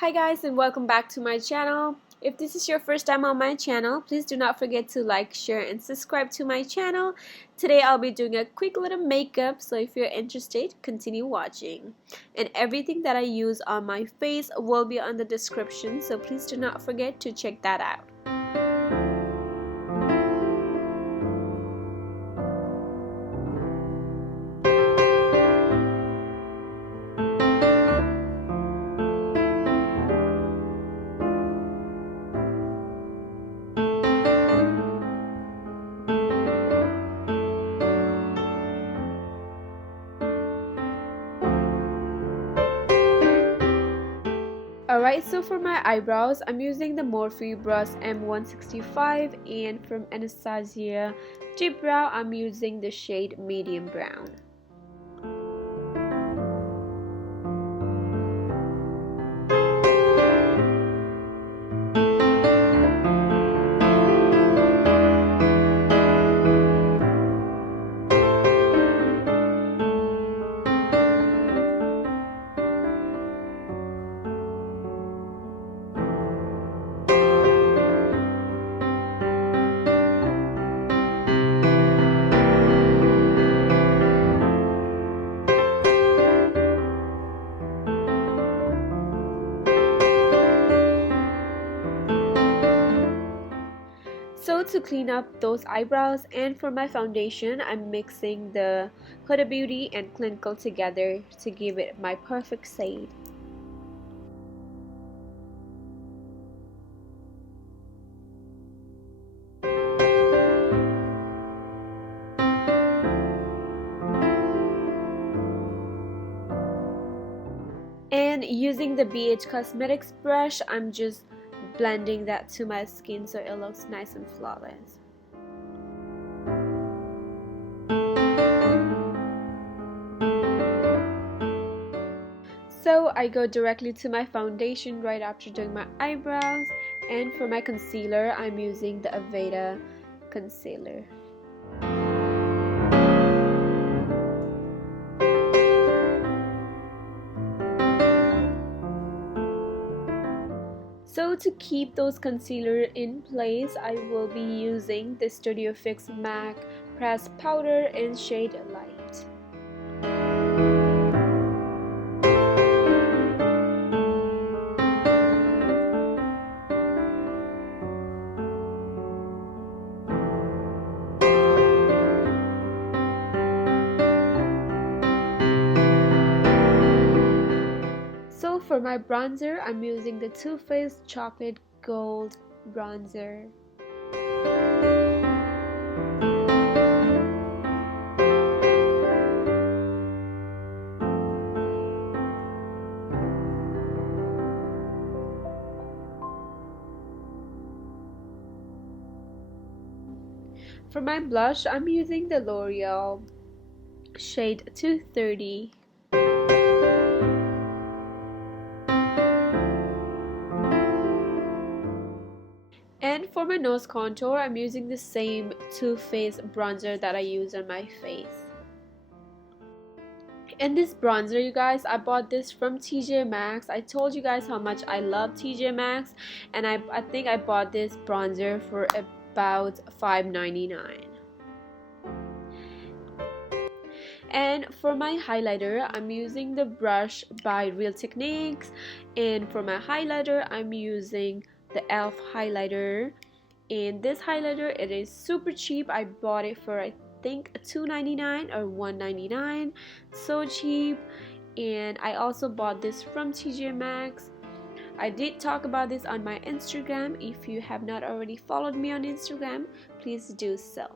Hi guys, and welcome back to my channel. If this is your first time on my channel, please do not forget to like, share, and subscribe to my channel. Today I'll be doing a quick little makeup, so if you're interested, continue watching. And everything that I use on my face will be on the description, so please do not forget to check that out. Alright, so for my eyebrows, I'm using the Morphe brush M165, and from Anastasia Deep Brow, I'm using the shade Medium Brown. So to clean up those eyebrows, and for my foundation, I'm mixing the Huda Beauty and Clinical together to give it my perfect shade. And using the BH Cosmetics brush, I'm just blending that to my skin so it looks nice and flawless. So I go directly to my foundation right after doing my eyebrows, and for my concealer, I'm using the Aveda concealer. So to keep those concealer in place, I will be using the Studio Fix MAC Pressed Powder in shade Light. So for my bronzer, I'm using the Too Faced Chocolate Gold bronzer. For my blush, I'm using the L'Oreal shade 230. And for my nose contour, I'm using the same Too Faced bronzer that I use on my face. And this bronzer, you guys, I bought this from TJ Maxx. I told you guys how much I love TJ Maxx, and I think I bought this bronzer for about $5.99. And for my highlighter, I'm using the brush by Real Techniques, and for my highlighter, I'm using the e.l.f. highlighter. And this highlighter, it is super cheap. I bought it for I think $2.99 or $1.99, so cheap. And I also bought this from TJ Maxx. I did talk about this on my Instagram. If you have not already followed me on Instagram, please do so.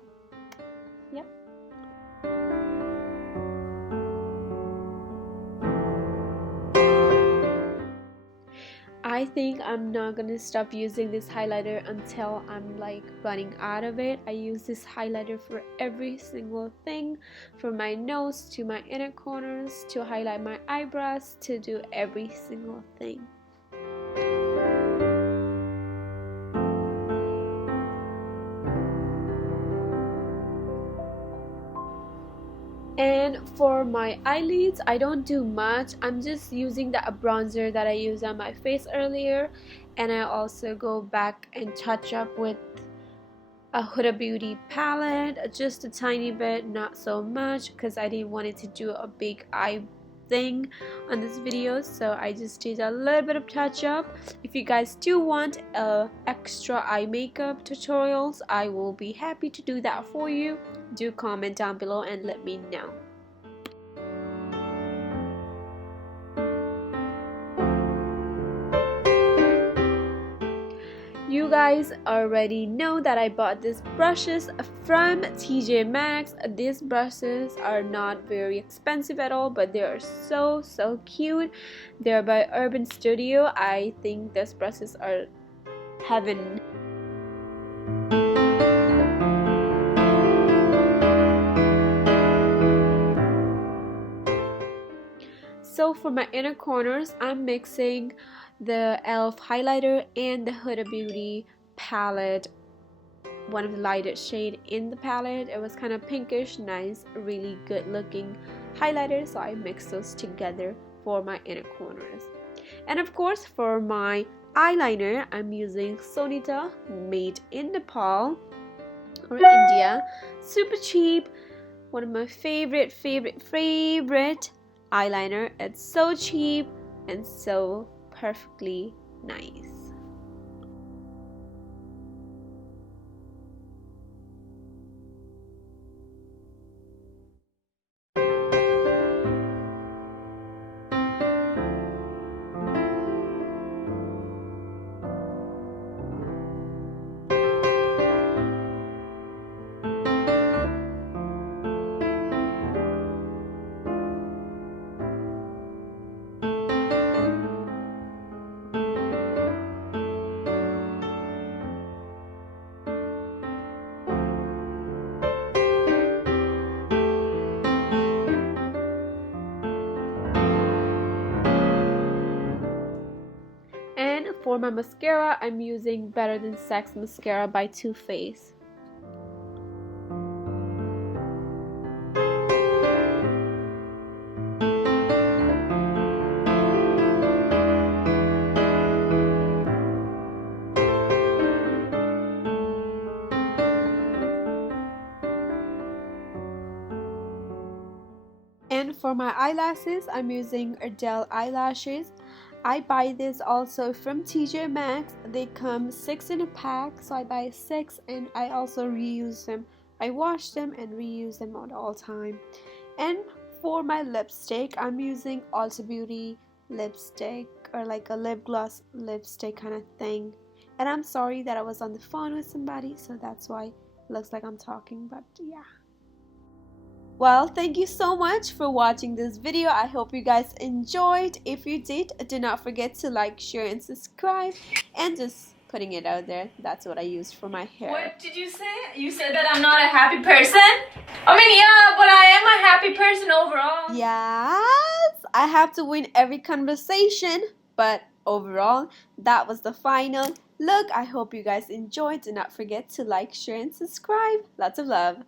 Yep. I think I'm not gonna stop using this highlighter until I'm like running out of it. I use this highlighter for every single thing, from my nose to my inner corners, to highlight my eyebrows, to do every single thing. And for my eyelids, I don't do much. I'm just using the bronzer that I used on my face earlier, and I also go back and touch up with a Huda Beauty palette, just a tiny bit, not so much, because I didn't want it to do a big eye thing on this video, so I just did a little bit of touch up. If you guys do want extra eye makeup tutorials, I will be happy to do that for you. Do comment down below and let me know. You guys already know that I bought these brushes from TJ Maxx. These brushes are not very expensive at all, but they are so cute. They're by Urban Studio. I think these brushes are heaven. So for my inner corners, I'm mixing the e.l.f. highlighter and the Huda Beauty palette, one of the lightest shade in the palette. It was kind of pinkish, nice, really good looking highlighter, so I mixed those together for my inner corners. And of course, for my eyeliner, I'm using Sonita, made in Nepal or India. Super cheap, one of my favorite eyeliner. It's so cheap and so perfectly nice. And for my mascara, I'm using Better Than Sex mascara by Too Faced. And for my eyelashes, I'm using Ardell eyelashes. I buy this also from TJ Maxx. They come 6 in a pack, so I buy 6 and I also reuse them. I wash them and reuse them all time. And for my lipstick, I'm using Ulta Beauty lipstick, or like a lip gloss lipstick kind of thing. And I'm sorry that I was on the phone with somebody, so that's why it looks like I'm talking, but yeah. Well, thank you so much for watching this video. I hope you guys enjoyed. If you did, do not forget to like, share, and subscribe. And just putting it out there, that's what I use for my hair. What did you say? You said that I'm not a happy person? I mean, yeah, but I am a happy person overall. Yes, I have to win every conversation, but overall, that was the final look. I hope you guys enjoyed. Do not forget to like, share, and subscribe. Lots of love.